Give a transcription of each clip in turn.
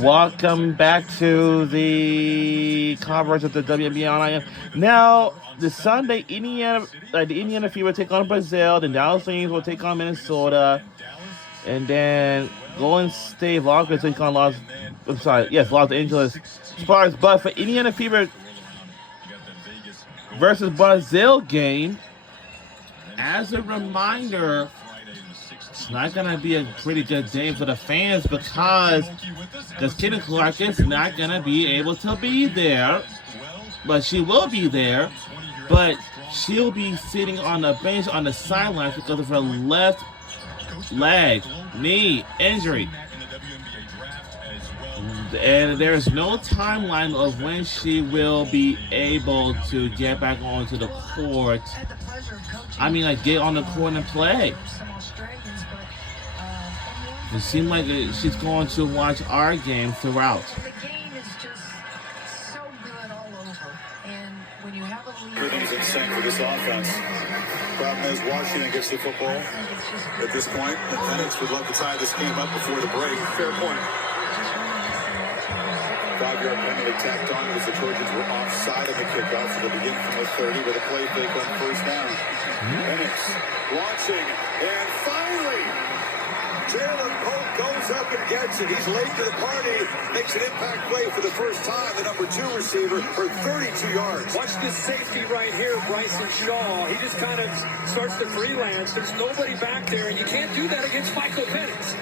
Welcome back to the coverage of the WNBA online. Now, the Sunday, the Indiana Fever take on Brazil. The Dallas Flames will take on Minnesota, and then Golden State Warriors take on Los Angeles Sparks. But for Indiana Fever versus Brazil game, as a reminder, it's not gonna be a pretty good day for the fans because Kenny Clark is not gonna be able to be there, but she will be there, but she'll be sitting on the bench on the sidelines because of her left leg, knee injury. And there's no timeline of when she will be able to get back onto the court. I mean, like, get on the court and play. It seems like she's going to watch our game throughout. Rhythm's insane for this offense. Problem is, Washington gets the football at this point, and Penix would love to tie this game up before the break. Fair point. 5-yard penalty tacked on as the Trojans were offside of the kickoff for the beginning from the 30 with a play fake on first down. Penix launching, and finally, Jalen Pope goes up and gets it. He's late to the party, makes an impact play for the first time. The number 2 receiver for 32 yards. Watch this safety right here, Bryson Shaw. He just kind of starts to freelance. There's nobody back there, and you can't do that against Michael Penix.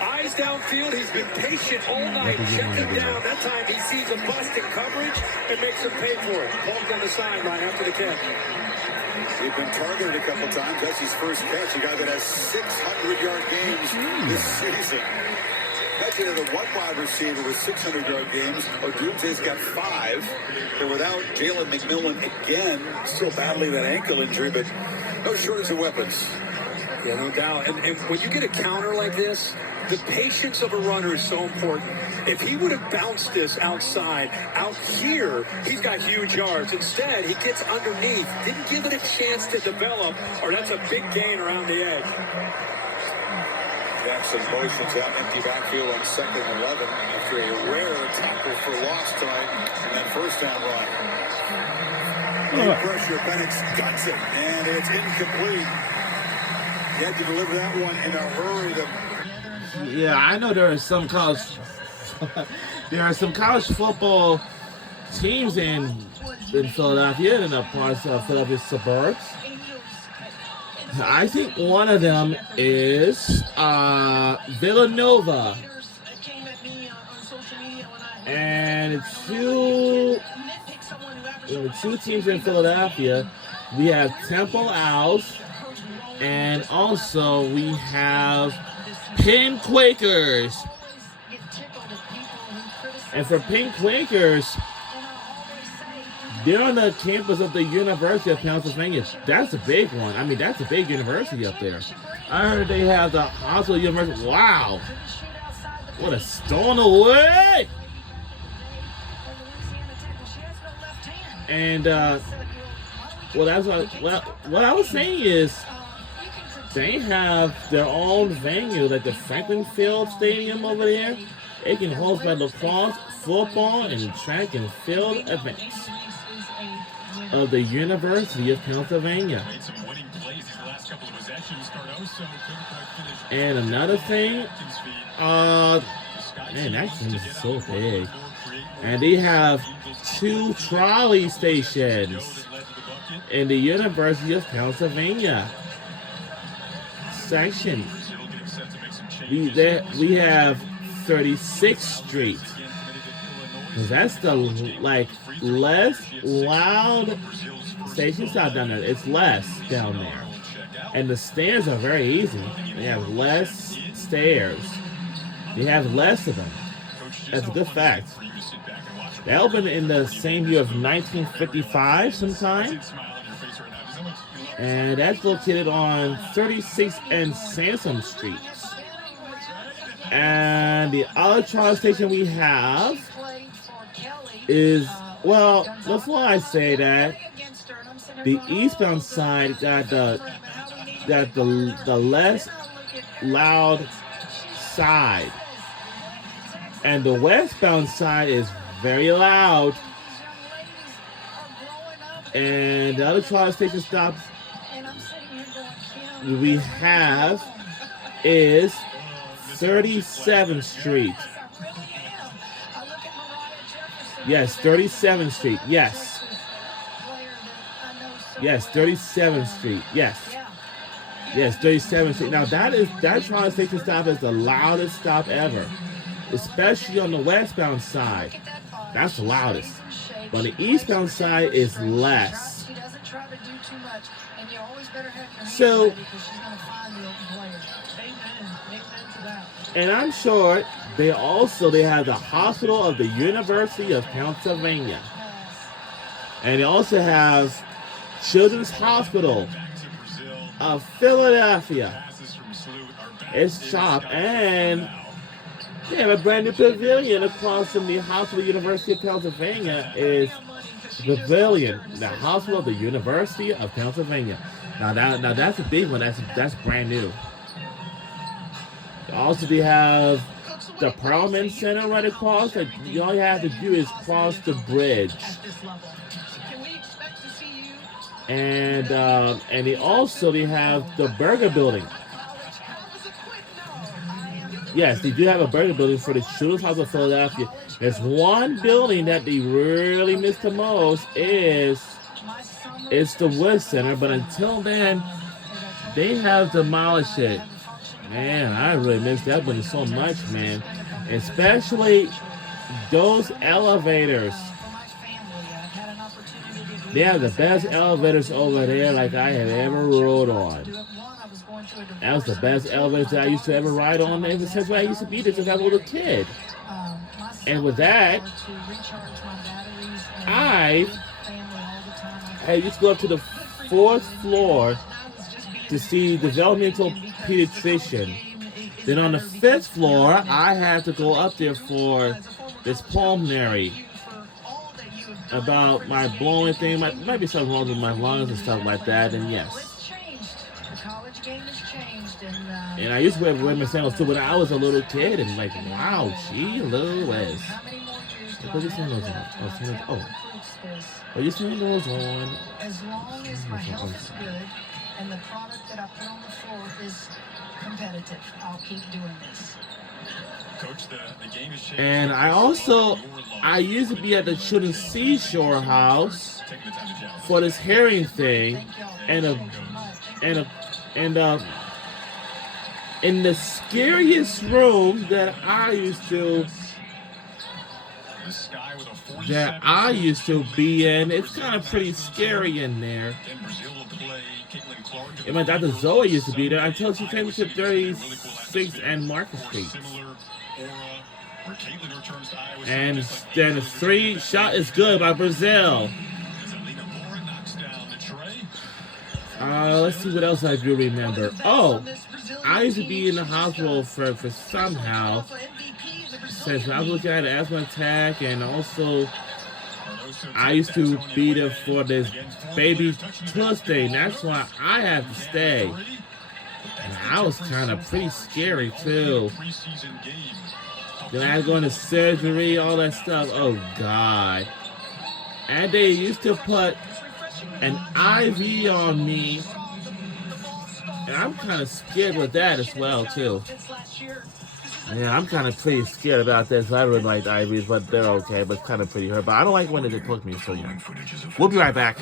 Eyes downfield, he's been patient all night, checked him down. That time he sees a bust in coverage and makes him pay for it. Polk on the sideline after the catch. He's been targeted a couple times. That's his first catch. A guy that has 600-yard games this season. Imagine that a one-wide receiver with 600-yard games. Odunze's got 5. They're without Jalen McMillan again. Still battling that ankle injury, but no shortage of weapons. Yeah, no doubt. And when you get a counter like this, the patience of a runner is so important. If he would have bounced this outside, out here, he's got huge yards. Instead, he gets underneath, didn't give it a chance to develop, or that's a big gain around the edge. Jackson motions out empty backfield on 2nd and 11 after a rare tackle for loss tonight and that first down run. No pressure, Penix guts it, and it's incomplete. He had to deliver that one in a hurry. Yeah, I know there are some college football teams in Philadelphia and in parts of Philadelphia suburbs. I think one of them is Villanova, and two teams in Philadelphia. We have Temple Owls, and also we have Penn Quakers. And for Penn Quakers, they're on the campus of the University of Pennsylvania. That's a big one. I mean, that's a big university up there. I heard they have the Hospital University. Wow. What a stone away. And what I was saying is, they have their own venue, like the Franklin Field Stadium over there. It can host like lacrosse, football, and track and field events of the University of Pennsylvania. And another thing, man, that team is so big. And they have 2 trolley stations in the University of Pennsylvania section. We have 36th Street. That's the less loud station stop down there. It's less down there, and the stairs are very easy. They have less stairs. They have less of them. That's a good fact. They opened in the same year of 1955 sometime. And that's located on 36th and Sansom Streets. And the other trolley station we have is, well, before I say that, the eastbound side got the less loud side. And the westbound side is very loud. And the other trolley station stop we have is 37th Street. Yes, 37th Street. Yes. Yes, 37th Street. Yes. Yes, 37th Street. Now that trolley station stop is the loudest stop ever, especially on the westbound side. That's the loudest. But the eastbound side is less. So, and I'm sure they have the Hospital of the University of Pennsylvania. And they also have Children's Hospital of Philadelphia. It's shop, and they have a brand new pavilion across from the Hospital of the University of Pennsylvania. Is the pavilion, the Hospital of the University of Pennsylvania. Now that's a big one. That's brand new. Also, they have the Parliament Center right across. Like, all you have to do is cross the bridge. And they have the Burger Building. Yes, they do have a Burger Building for the Children's Hospital of Philadelphia. There's one building that they really miss the most is the Wood Center, but until then, they have demolished it. Man, I really miss that building so much, man. Especially those elevators. They have the best elevators over there like I have ever rode on. That was the best elevators that I used to ever ride on ever since when I used to be there since I was a little kid. And with that, I used to go up to the 4th floor to see developmental pediatrician. Then on the 5th floor, I had to go up there for this pulmonary about my blowing thing. Might be something wrong with my lungs and stuff like that. And yes. And I used to wear my sandals too, but I was a little kid and like, wow, gee, Louis. Put your sandals on. Put your sandals on. As long as my health is good and the product that I put on the floor is competitive, I'll keep doing this. Coach, the game is changing. And I used to be at the Children's Seashore House for this hearing thing, and in the scariest room that I used to be in. It's kind of pretty scary in there. And my Dr. Zoe used to be there until she came to 36 and Market Street. And then the 3 shot is good by Brazil. Let's see what else I do remember. Oh, I used to be in the hospital for somehow. Since I was looking at an asthma attack, and also I used to be there for this baby twisting. That's why I had to stay. And I was kind of pretty scary too. Then I had to go into surgery, all that stuff. Oh God. And they used to put an IV on me. And I'm kind of scared with that as well too. Yeah, I'm kind of pretty scared about this. I really like IVs, but they're okay. But it's kind of pretty hurt. But I don't like when they poke me so young. We'll be right back.